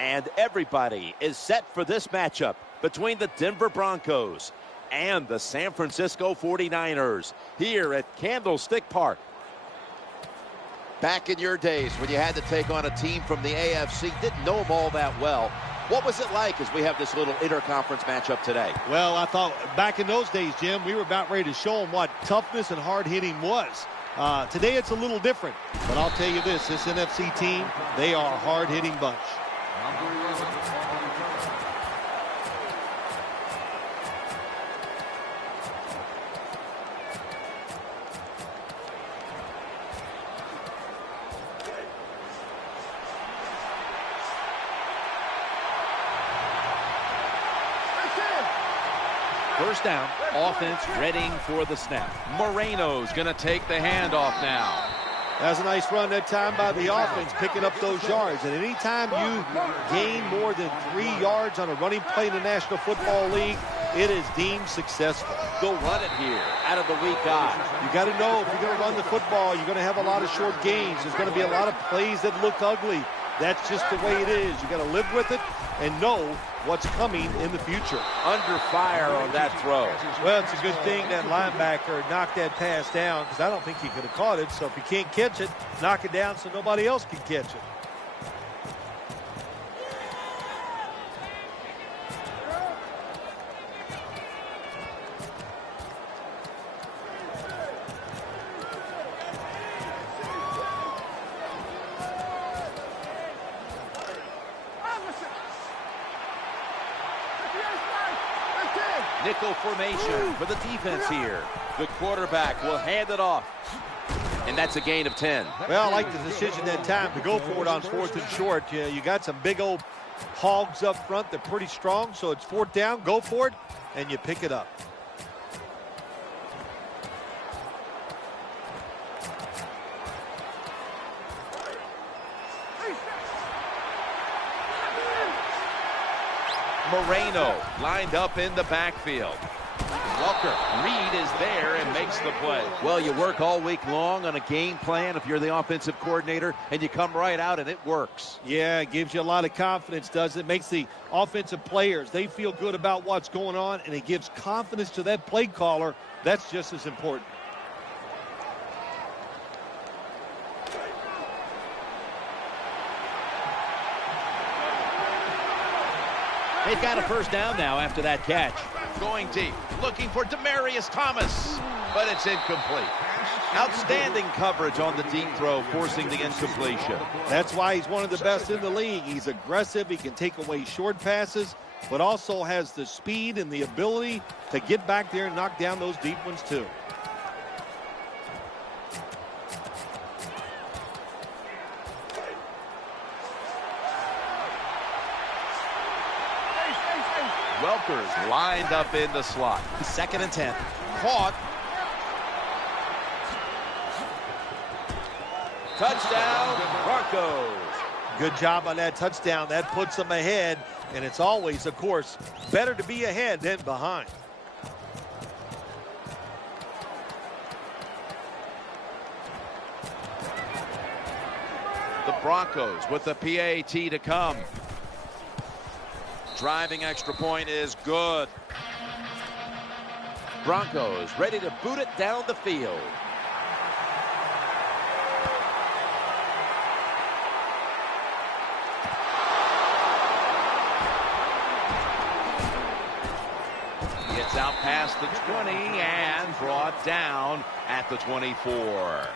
And everybody is set for this matchup between the Denver Broncos and the San Francisco 49ers here at Candlestick Park. Back in your days when you had to take on a team from the AFC, didn't know them all that well. What was it like as we have this little interconference matchup today? Well, I thought back in those days, Jim, we were about ready to show them what toughness and hard-hitting was. Today it's a little different, but I'll tell you this NFC team, they are a hard-hitting bunch. First down, offense readying for the snap. Moreno's going to take the handoff now. That's a nice run that time by the offense, picking up those yards. And anytime you gain more than 3 yards on a running play in the National Football League, it is deemed successful. Go run it here out of the weak guy. You got to know if you're going to run the football, you're going to have a lot of short gains. There's going to be a lot of plays that look ugly. That's just the way it is. You got to live with it and know what's coming in the future. Under fire on that throw. Well, it's a good thing that linebacker knocked that pass down because I don't think he could have caught it. So if you can't catch it, knock it down so nobody else can catch it. Nickel formation for the defense here. The quarterback will hand it off. And that's a gain of 10. Well, I like the decision that time to go for it on 4th and short. You got some big old hogs up front. They're pretty strong, so it's 4th down. Go for it, and you pick it up. Moreno lined up in the backfield. Welker, Reed is there and makes the play. Well, you work all week long on a game plan if you're the offensive coordinator, and you come right out and it works. Yeah, it gives you a lot of confidence, does it? Makes the offensive players, they feel good about what's going on, and it gives confidence to that play caller. That's just as important. They've got a first down now after that catch. Going deep, looking for Demaryius Thomas, but it's incomplete. Outstanding coverage on the deep throw, forcing the incompletion. That's why he's one of the best in the league. He's aggressive. He can take away short passes, but also has the speed and the ability to get back there and knock down those deep ones too. Welker's lined up in the slot. 2nd and 10. Caught. Touchdown, Broncos. Good job on that touchdown. That puts them ahead, and it's always, of course, better to be ahead than behind. The Broncos with the PAT to come. Driving extra point is good. Broncos ready to boot it down the field. Gets out past the 20 and brought down at the 24.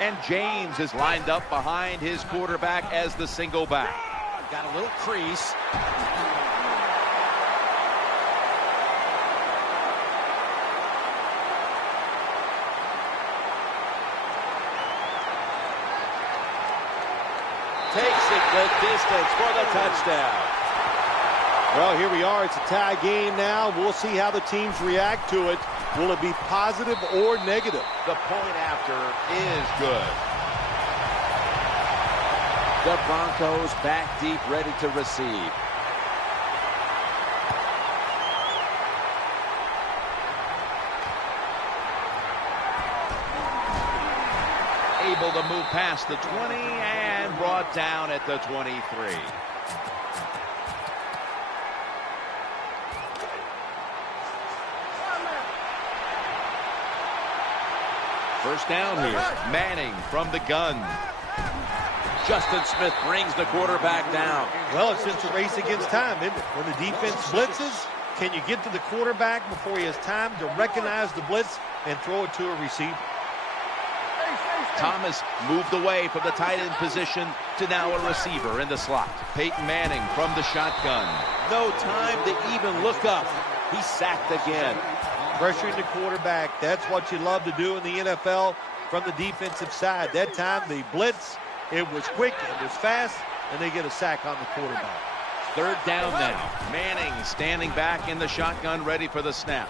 And James is lined up behind his quarterback as the single back. Got a little crease. Takes it the distance for the touchdown. Well, here we are. It's a tie game now. We'll see how the teams react to it. Will it be positive or negative? The point after is good. The Broncos back deep, ready to receive. able to move past the 20 and brought down at the 23. First down here. Manning from the gun. Justin Smith brings the quarterback down. Well, it's just a race against time, isn't it? When the defense blitzes, can you get to the quarterback before he has time to recognize the blitz and throw it to a receiver? Thomas moved away from the tight end position to now a receiver in the slot. Peyton Manning from the shotgun. No time to even look up. He's sacked again. Pressuring the quarterback, that's what you love to do in the NFL from the defensive side. That time, the blitz, it was quick, it was fast, and they get a sack on the quarterback. Third down now. Manning standing back in the shotgun, ready for the snap.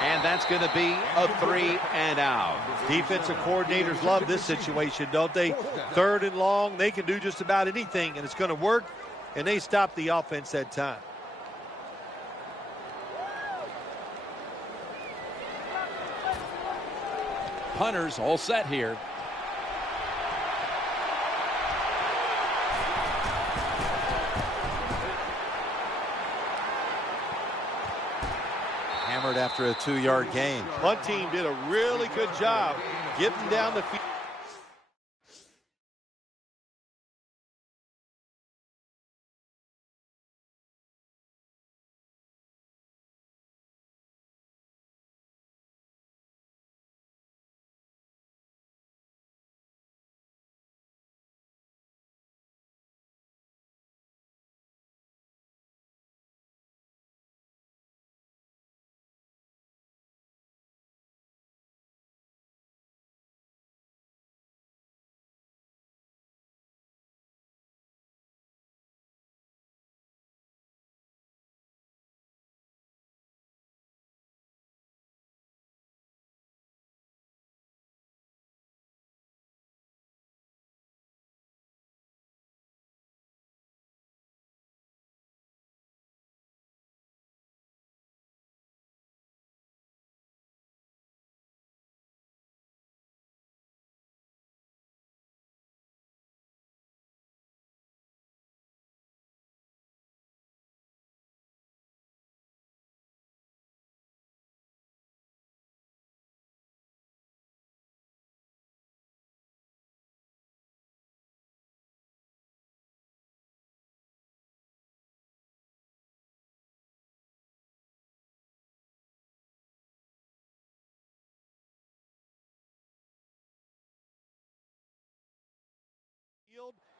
And that's going to be a 3 and out. Defensive coordinators love this situation, don't they? Third and long, they can do just about anything, and it's going to work, and they stop the offense that time. Punters all set here. Hammered after a 2-yard gain. Punt team did a really good job getting down the field.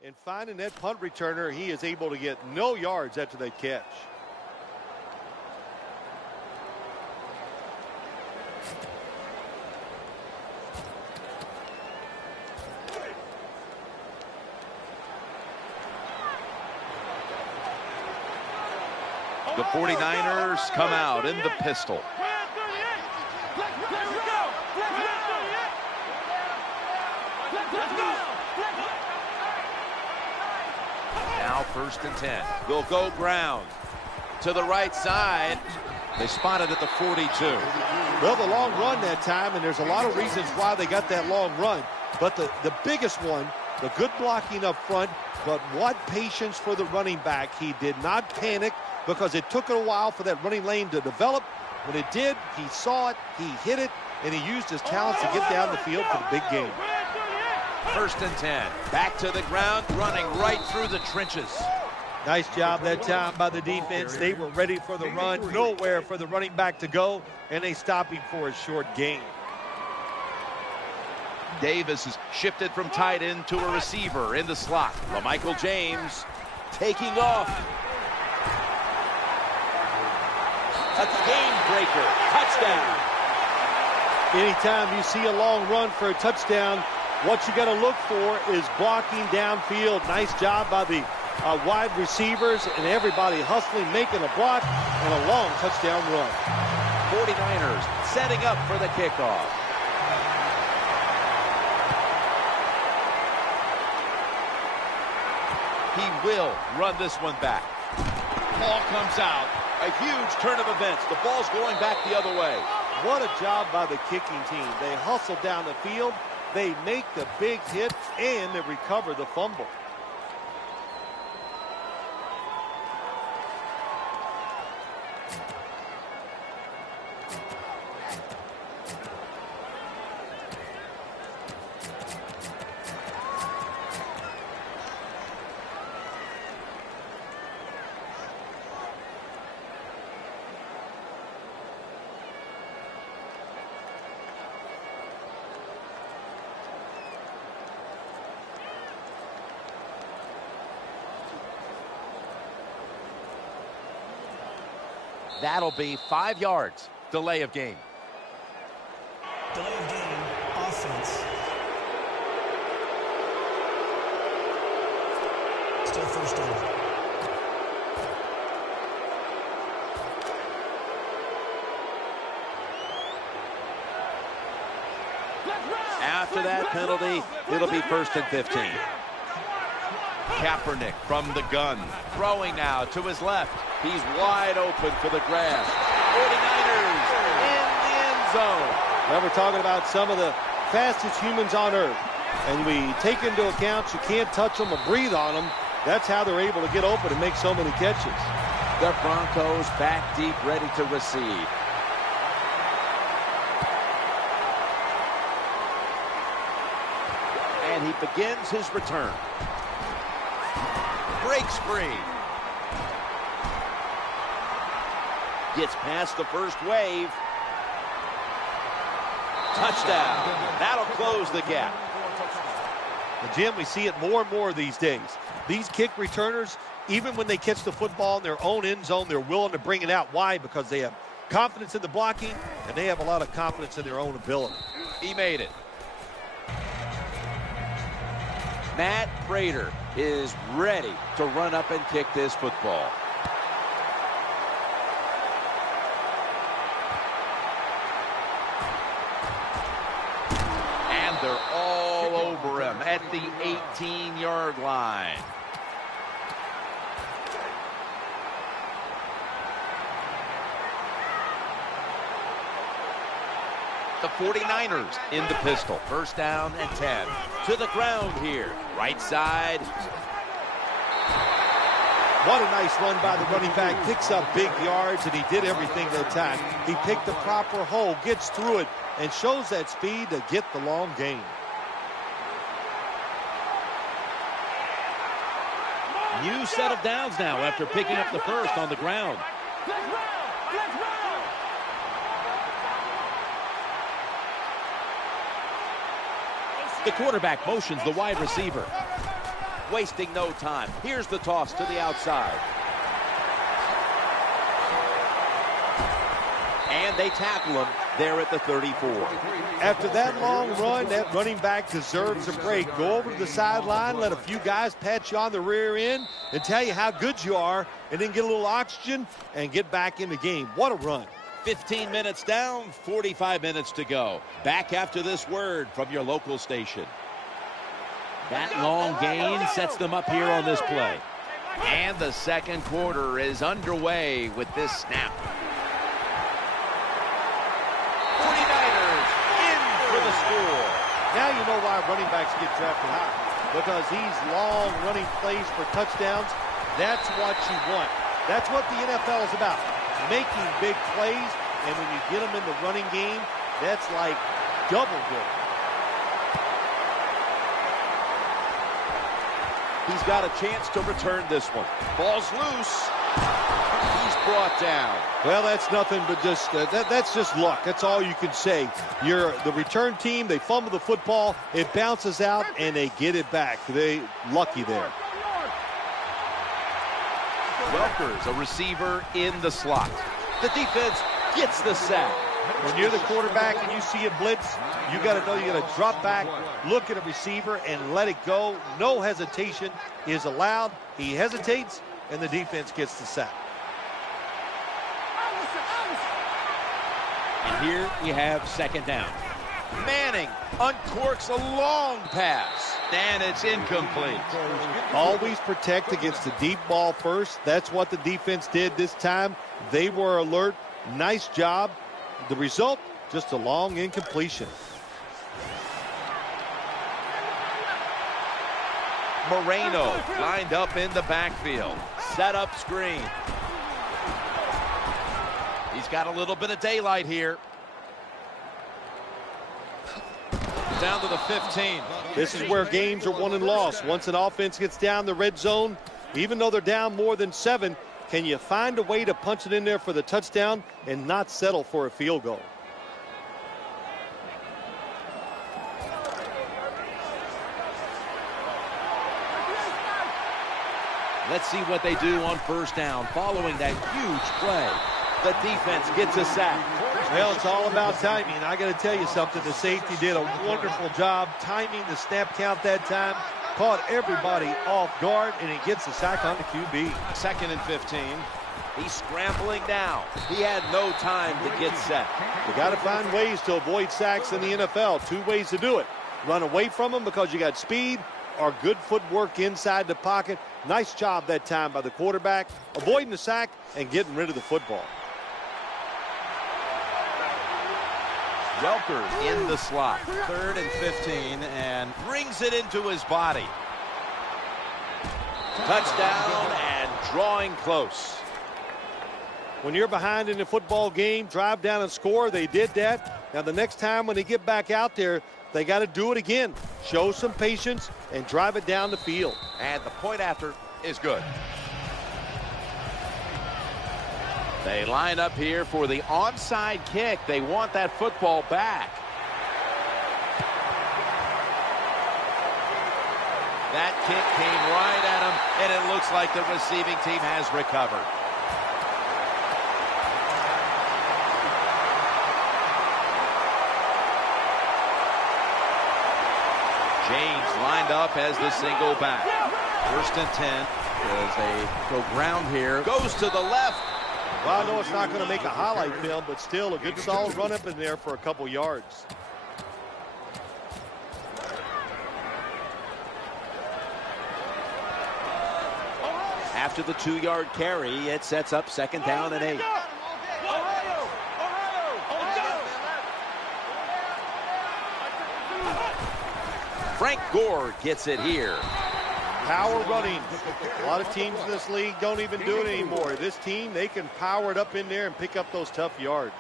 And finding that punt returner, he is able to get no yards after that catch. The 49ers come out in the pistol. Now 1st and 10. They'll go ground to the right side. They spotted at the 42. Well, the long run that time, and there's a lot of reasons why they got that long run. But the biggest one, the good blocking up front, but what patience for the running back. He did not panic because it took a while for that running lane to develop. When it did, he saw it, he hit it, and he used his talents to get down the field for the big game. 1st and 10. Back to the ground, running right through the trenches. Nice job that time by the defense. They were ready for the run, nowhere for the running back to go, and they stopped him for a short gain. Davis is shifted from tight end to a receiver in the slot. LaMichael James taking off. A game breaker. Touchdown. Anytime you see a long run for a touchdown, what you got to look for is blocking downfield. Nice job by the wide receivers and everybody hustling, making a block, and a long touchdown run. 49ers setting up for the kickoff. He will run this one back. Ball comes out. A huge turn of events. The ball's going back the other way. What a job by the kicking team. They hustled down the field, They make the big hit, and they recover the fumble. That'll be 5 yards. Delay of game. Delay of game, offense. Still first down. After that penalty, it'll be 1st and 15. Kaepernick from the gun. Throwing now to his left. He's wide open for the grab. 49ers in the end zone. Now we're talking about some of the fastest humans on earth. And we take into account you can't touch them or breathe on them. That's how they're able to get open and make so many catches. The Broncos back deep, ready to receive. And he begins his return. Breaks free. Gets past the first wave. Touchdown. That'll close the gap. And Jim, we see it more and more these days. These kick returners, even when they catch the football in their own end zone, they're willing to bring it out. Why? Because they have confidence in the blocking, and they have a lot of confidence in their own ability. He made it. Matt Prater is ready to run up and kick this football. And they're all over him at the 18-yard line. The 49ers in the pistol. 1st down and 10. To the ground here. Right side. What a nice run by the running back. Picks up big yards, and he did everything that time. He picked the proper hole, gets through it, and shows that speed to get the long gain. New set of downs now after picking up the first on the ground. The quarterback motions the wide receiver. Wasting no time. Here's the toss to the outside. And they tackle him there at the 34. After that long run, that running back deserves a break. Go over to the sideline, let a few guys pat you on the rear end and tell you how good you are, and then get a little oxygen and get back in the game. What a run. 15 minutes down, 45 minutes to go. Back after this word from your local station. That long gain sets them up here on this play. And the second quarter is underway with this snap. 49ers in for the score. Now you know why running backs get drafted high. Because these long running plays for touchdowns, that's what you want. That's what the NFL is about. Making big plays, and when you get them in the running game, that's like double good. He's got a chance to return this one. Ball's loose. He's brought down. Well, that's nothing but just that's just luck. That's all you can say. You're the return team. They fumble the football. It bounces out, and they get it back. They lucky there. Welker's a receiver in the slot. The defense gets the sack. When you're the quarterback and you see a blitz, you got to know you got to drop back, look at a receiver, and let it go. No hesitation is allowed. He hesitates, and the defense gets the sack. And here you have 2nd down. Manning uncorks a long pass, and it's incomplete. Always protect against the deep ball first. That's what the defense did this time. They were alert. Nice job. The result, just a long incompletion. Moreno lined up in the backfield. Set up screen. He's got a little bit of daylight here. Down to the 15. This is where games are won and lost. Once an offense gets down the red zone, even though they're down more than 7, can you find a way to punch it in there for the touchdown and not settle for a field goal? Let's see what they do on first down following that huge play. The defense gets a sack. Well, it's all about timing. I got to tell you something. The safety did a wonderful job timing the snap count that time. Caught everybody off guard, and he gets the sack on the QB. 2nd and 15. He's scrambling down. He had no time to get set. You got to find ways to avoid sacks in the NFL. 2 ways to do it. Run away from them because you got speed, or good footwork inside the pocket. Nice job that time by the quarterback, avoiding the sack and getting rid of the football. Welker in the slot. 3rd and 15, and brings it into his body. Touchdown and drawing close. When you're behind in a football game, drive down and score. They did that. Now the next time when they get back out there, they got to do it again. Show some patience and drive it down the field. And the point after is good. They line up here for the onside kick. They want that football back. That kick came right at him, and it looks like the receiving team has recovered. James lined up as the single back. 1st and 10 as they go ground here. Goes to the left. Well, I know it's not going to make a highlight film, but still a good solid run up in there for a couple yards. After the 2-yard carry, it sets up 2nd down and 8. Frank Gore gets it here. Power running. A lot of teams in this league don't even do it anymore. This team, they can power it up in there and pick up those tough yards.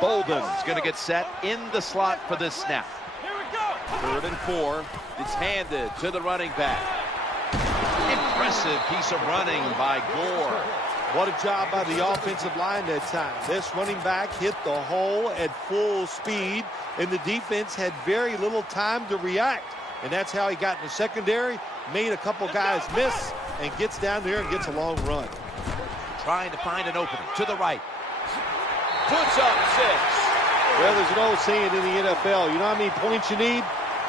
Bolden's going to get set in the slot for this snap. 3rd and 4. It's handed to the running back. Impressive piece of running by Gore. What a job by the offensive line that time. This running back hit the hole at full speed, and the defense had very little time to react. And that's how he got in the secondary, made a couple guys miss, and gets down there and gets a long run. Trying to find an opening to the right. Puts up 6. Well, there's an old saying in the NFL, you know how many points you need?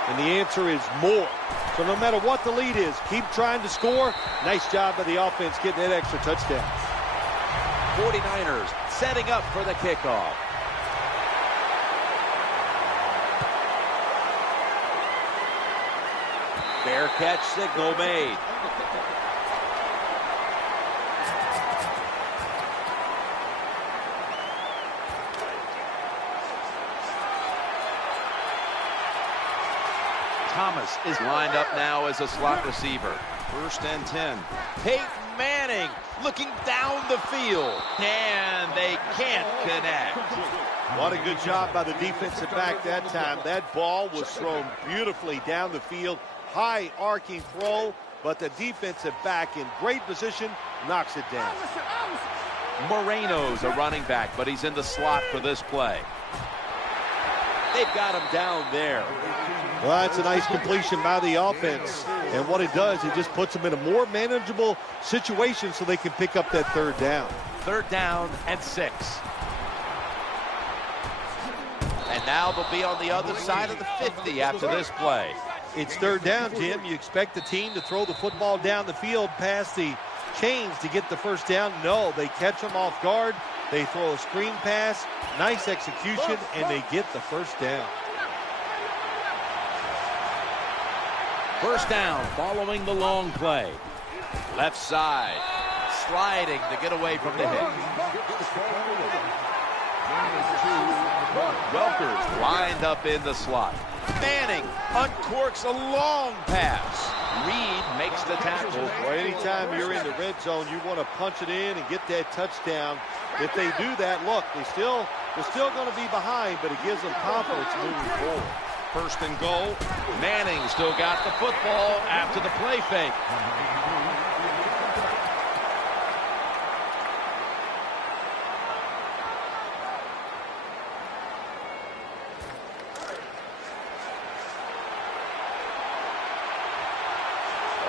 And the answer is more. So no matter what the lead is, keep trying to score. Nice job by the offense getting that extra touchdown. 49ers setting up for the kickoff. Fair catch signal made. Thomas is lined up now as a slot receiver. 1st and 10. Peyton Manning looking down the field, and they can't connect. What a good job by the defensive back that time. That ball was thrown beautifully down the field. High arcing throw, but the defensive back in great position knocks it down. Moreno's a running back, but he's in the slot for this play. They've got him down there. Well, that's a nice completion by the offense. And what it does, it just puts them in a more manageable situation so they can pick up that 3rd down. 3rd down and 6. And now they'll be on the other side of the 50 after this play. It's 3rd down, Jim. You expect the team to throw the football down the field past the chains to get the 1st down. No, they catch them off guard. They throw a screen pass. Nice execution, and they get the 1st down. 1st down following the long play. Left side. Sliding to get away from the hit. Welker's lined up in the slot. Manning uncorks a long pass. Reed makes the tackle. Well, anytime you're in the red zone, you want to punch it in and get that touchdown. If they do that, look, they're still going to be behind, but it gives them confidence moving forward. First and goal. Manning still got the football after the play fake.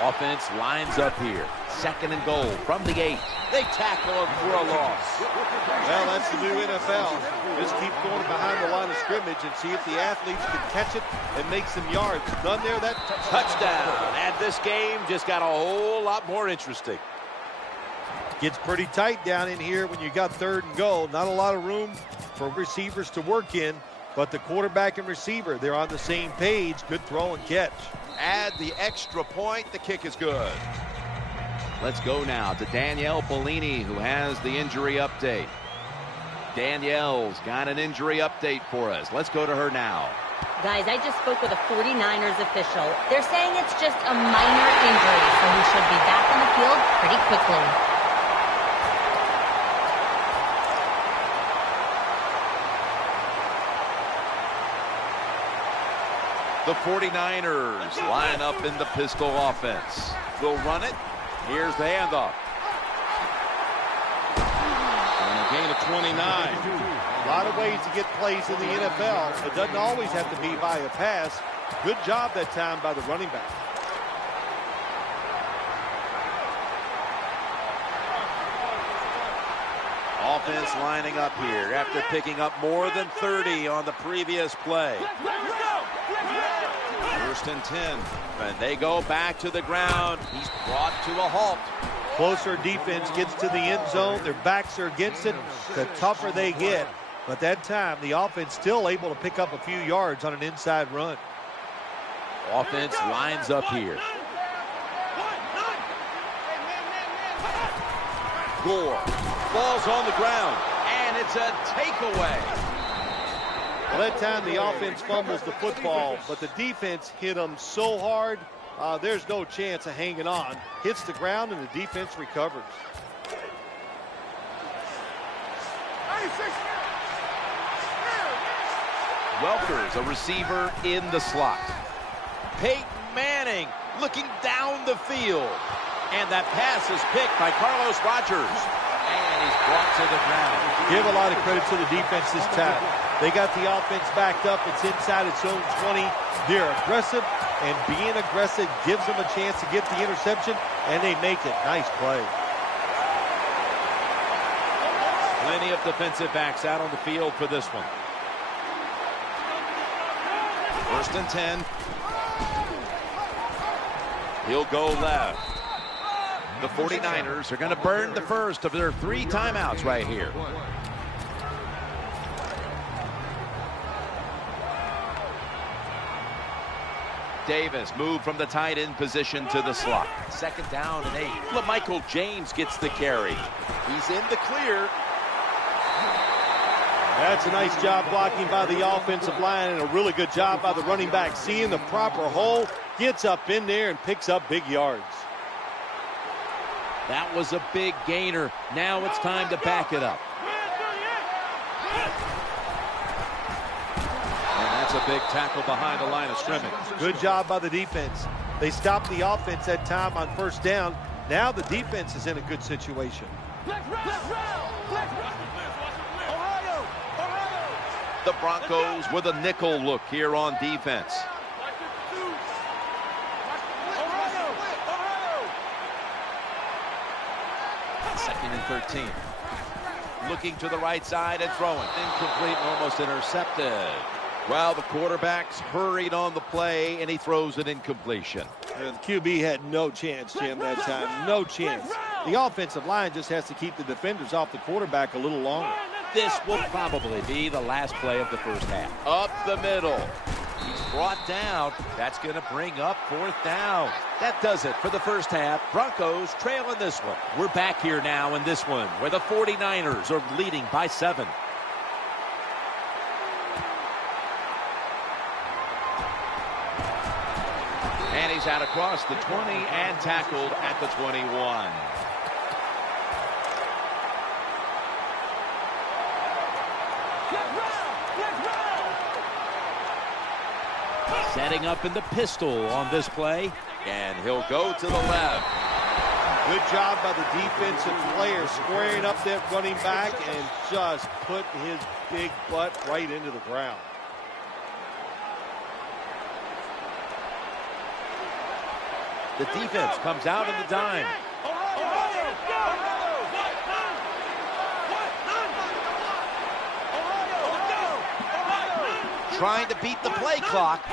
Offense lines up here. Second and goal from the 8. They tackle him for a loss. Well, that's the new NFL. Just keep going behind the line of scrimmage and see if the athletes can catch it and make some yards. Done there, that Touchdown. And this game just got a whole lot more interesting. gets pretty tight down in here when you got third and goal. Not a lot of room for receivers to work in, but the quarterback and receiver, they're on the same page. Good throw and catch. Add the extra point. The kick is good. Let's go now to Danielle Bellini, who has the injury update. Danielle's got an injury update for us. Let's go to her now. Guys, I just spoke with a 49ers official. They're saying it's just a minor injury, so he should be back on the field pretty quickly. The 49ers line up in the pistol offense. They'll run it. Here's the handoff. And a gain of 29. A lot of ways to get plays in the NFL. It doesn't always have to be by a pass. Good job that time by the running back. Offense lining up here after picking up more than 30 on the previous play. First and 10. And they go back to the ground. He's brought to a halt. Closer defense gets to the end zone. Their backs are against it. The tougher they get. But that time, the offense still able to pick up a few yards on an inside run. Offense lines up here. Gore falls on the ground, and it's a takeaway. Well, that time the offense fumbles the football, but the defense hit them so hard, there's no chance of hanging on. Hits the ground, and the defense recovers. Welker's a receiver in the slot. Peyton Manning looking down the field. And that pass is picked by Carlos Rogers. And he's brought to the ground. Give a lot of credit to the defense this time. They got the offense backed up. It's inside its own 20. They're aggressive, and being aggressive gives them a chance to get the interception, and they make it. Nice play. Plenty of defensive backs out on the field for this one. First and 10. He'll go left. The 49ers are going to burn the first of their 3 timeouts right here. Davis moved from the tight end position to the slot. Second down and 8. LaMichael James gets the carry. He's in the clear. That's a nice job blocking by the offensive line, and a really good job by the running back. Seeing the proper hole, gets up in there and picks up big yards. That was a big gainer. Now it's time to back it up. And that's a big tackle behind the line of scrimmage. Good job by the defense. They stopped the offense that time on first down. Now the defense is in a good situation. The Broncos with a nickel look here on defense. Second and 13. Looking to the right side and throwing. Incomplete and almost intercepted. Well, the quarterback's hurried on the play, and he throws an incompletion. And the QB had no chance, Jim, that time. No chance. The offensive line just has to keep the defenders off the quarterback a little longer. This will probably be the last play of the first half. Up the middle. He's brought down. That's going to bring up 4th down. That does it for the first half. Broncos trailing this one. We're back here now in this one where the 49ers are leading by 7. And he's out across the 20 and tackled at the 21. Setting up in the pistol on this play. And he'll go to the left. Good job by the defensive player squaring up that running back and just put his big butt right into the ground. The defense comes out in the dime. Trying to beat the play clock.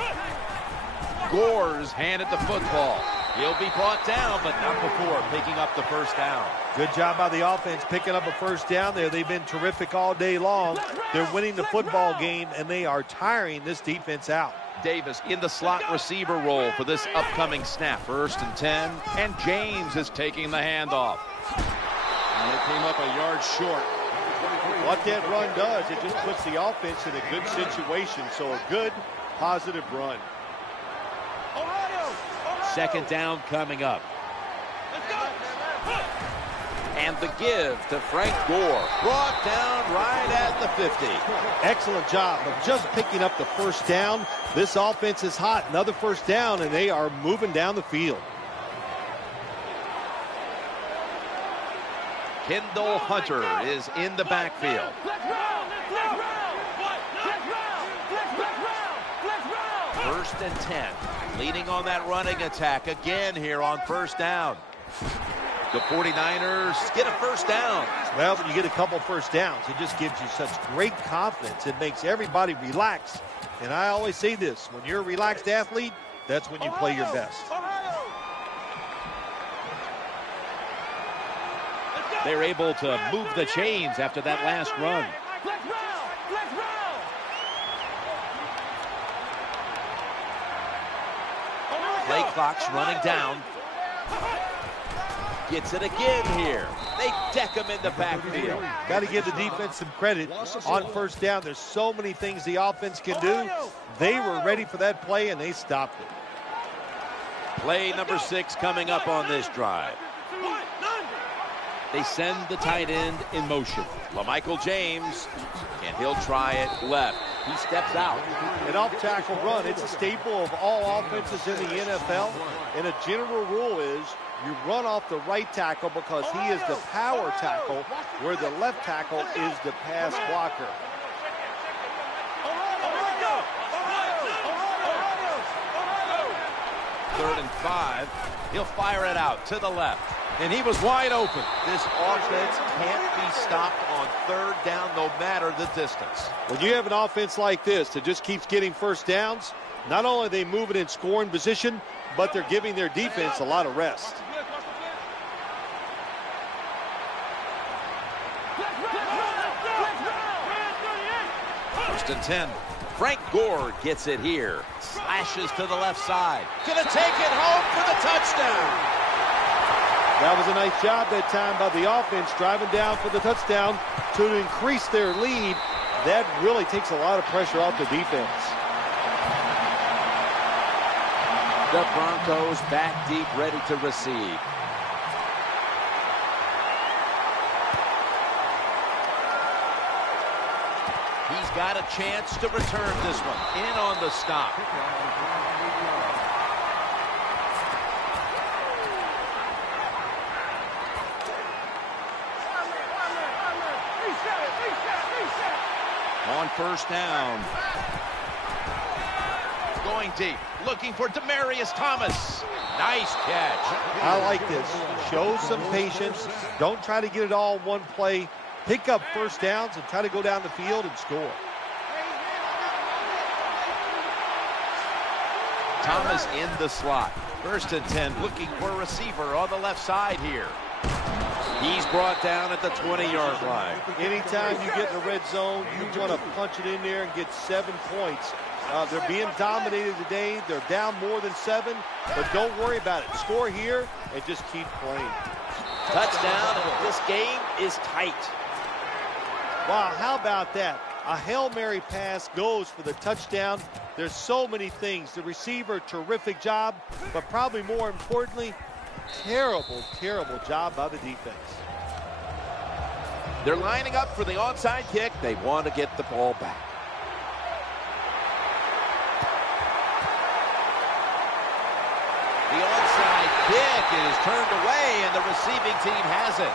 Gore's handed the football. He'll be brought down, but not before picking up the first down. Good job by the offense picking up a first down there. They've been terrific all day long. They're winning the football game, and they are tiring this defense out. Davis in the slot receiver role for this upcoming snap. 1st and 10, and James is taking the handoff. And they came up a yard short. What that run does, it just puts the offense in a good situation. So a good, positive run. 2nd down coming up. And the give to Frank Gore. Brought down right at the 50. Excellent job of just picking up the first down. This offense is hot. Another first down, and they are moving down the field. Kendall Hunter is in the backfield. 1st and 10. Leading on that running attack again here on 1st down. The 49ers get a first down. Well, when you get a couple first downs, it just gives you such great confidence. It makes everybody relax. And I always say this, when you're a relaxed athlete, that's when you play your best. They're able to move the chains after that last run. Play clock's running down. Gets it again here. They deck him in the backfield. Got to give the defense some credit on first down. There's so many things the offense can do. They were ready for that play, and they stopped it. Play number 6 coming up on this drive. They send the tight end in motion. LaMichael James, and he'll try it left. He steps out. An off-tackle run, it's a staple of all offenses in the NFL. And a general rule is you run off the right tackle because he is the power tackle, where the left tackle is the pass blocker. Third and 5. He'll fire it out to the left. And he was wide open. This offense can't be stopped on 3rd down no matter the distance. When you have an offense like this that just keeps getting first downs, not only are they moving in scoring position, but they're giving their defense a lot of rest. First and 10. Frank Gore gets it here. Slashes to the left side. Gonna take it home for the touchdown. That was a nice job that time by the offense, driving down for the touchdown to increase their lead. That really takes a lot of pressure off the defense. The Broncos back deep, ready to receive. He's got a chance to return this one. In on the stop. On first down. Going deep. Looking for Demaryius Thomas. Nice catch. I like this. Show some patience. Don't try to get it all in one play. Pick up first downs and try to go down the field and score. Thomas in the slot. 1st and 10. Looking for a receiver on the left side here. He's brought down at the 20-yard line. Anytime you get in the red zone, you want to punch it in there and get 7 points. They're being dominated today. They're down more than 7, but don't worry about it. Score here and just keep playing. Touchdown, and this game is tight. Wow, how about that? A Hail Mary pass goes for the touchdown. There's so many things. The receiver, terrific job, but probably more importantly, terrible, terrible job by the defense. They're lining up for the onside kick. They want to get the ball back. The onside kick is turned away, and the receiving team has it.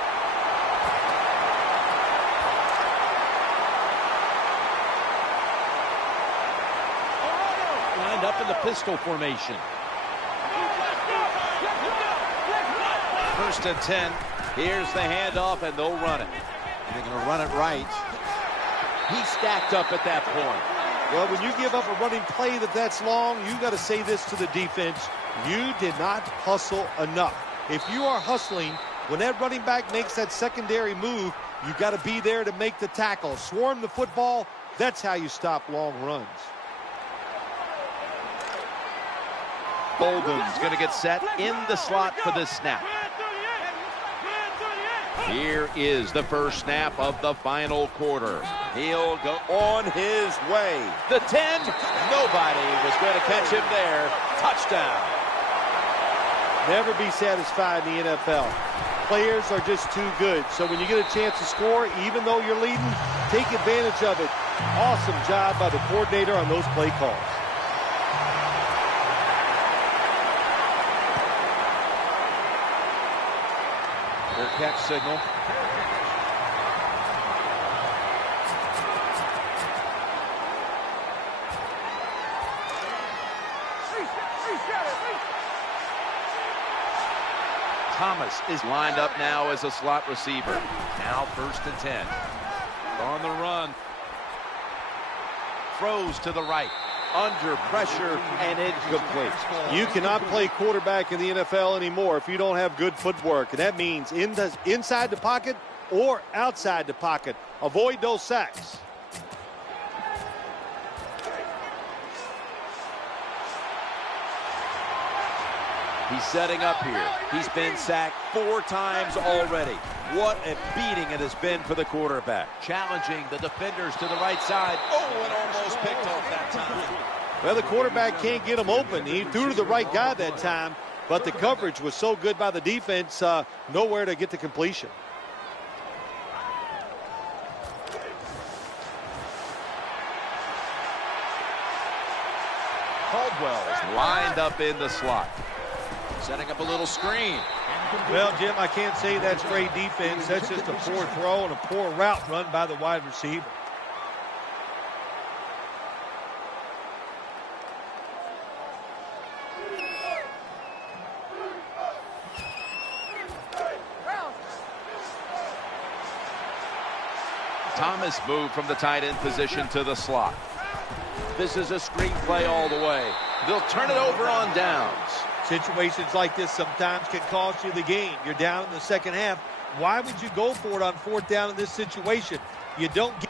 Lined up in the pistol formation. 1st and 10. Here's the handoff, and they'll run it. They're going to run it right. He's stacked up at that point. Well, when you give up a running play that's long, you got to say this to the defense. You did not hustle enough. If you are hustling, when that running back makes that secondary move, you got to be there to make the tackle. Swarm the football. That's how you stop long runs. Bolden's going to get set in the slot for this snap. Here is the first snap of the final quarter. He'll go on his way. The 10. Nobody was going to catch him there. Touchdown. Never be satisfied in the NFL. Players are just too good. So when you get a chance to score, even though you're leading, take advantage of it. Awesome job by the coordinator on those play calls. Their catch signal. Thomas is lined up now as a slot receiver. Now 1st and 10. On the run. Throws to the right. Under pressure and incomplete. You cannot play quarterback in the NFL anymore if you don't have good footwork. And that means inside the pocket or outside the pocket. Avoid those sacks. He's setting up here. He's been sacked 4 times already. What a beating it has been for the quarterback. Challenging the defenders to the right side. Oh, and almost picked off that time. Well, the quarterback can't get him open. He threw to the right guy that time, but the coverage was so good by the defense, nowhere to get the completion. Caldwell is lined up in the slot. Setting up a little screen. Well, Jim, I can't say that's great defense. That's just a poor throw and a poor route run by the wide receiver. Thomas moved from the tight end position to the slot. This is a screen play all the way. They'll turn it over on downs. Situations like this sometimes can cost you the game. You're down in the second half. Why would you go for it on 4th down in this situation? You don't get